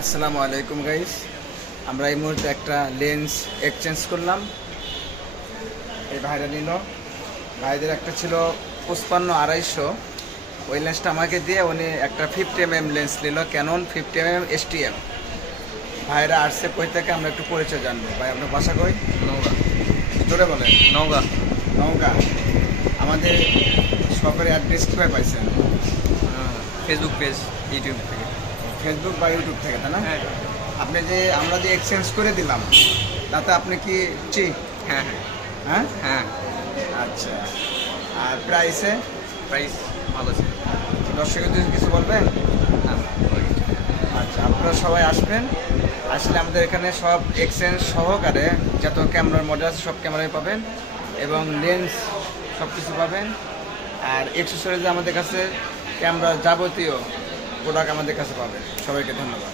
আসসালামু আলাইকুম গাইস। আমরা এই মুহূর্তে একটা লেন্স এক্সচেঞ্জ করলাম। এই ভাইরা নিল, ভাইদের একটা ছিল 55-250, ওই লেন্সটা আমাকে দিয়ে উনি একটা 50mm লেন্স নিল, ক্যানন 50mm STM। ভাইরা আসছে কই থেকে, আমরা একটু পরিচয় জানবো। ভাই আপনার বাসা কই? নওগাঁ। জোরে বলেন। নওগাঁ। নওগাঁ। আমাদের শপের অ্যাড্রেস কীভাবে পাইছেন? ফেসবুক পেজ, ইউটিউব থেকে। ফেসবুক বা ইউটিউব থেকে, তাই না? হ্যাঁ আপনি যে আমরা যে এক্সচেঞ্জ করে দিলাম তাতে আপনি কি হ্যাঁ হ্যাঁ হ্যাঁ হ্যাঁ। আচ্ছা, আর প্রাইসে প্রাইস ভালো ছিল। দর্শকদের কিছু বলবেন? না, ভালো কিছু না। আচ্ছা, আপনারা সবাই আসবেন, আসলে আমাদের এখানে সব এক্সচেঞ্জ সহকারে যত ক্যামেরার মডেল আছে সব ক্যামেরাই পাবেন এবং লেন্স সব কিছু পাবেন। আর এক্সেসরিজ আমাদের কাছে ক্যামেরা যাবতীয় প্রোডাক্ট আমাদের কাছে পাবেন। সবাইকে ধন্যবাদ।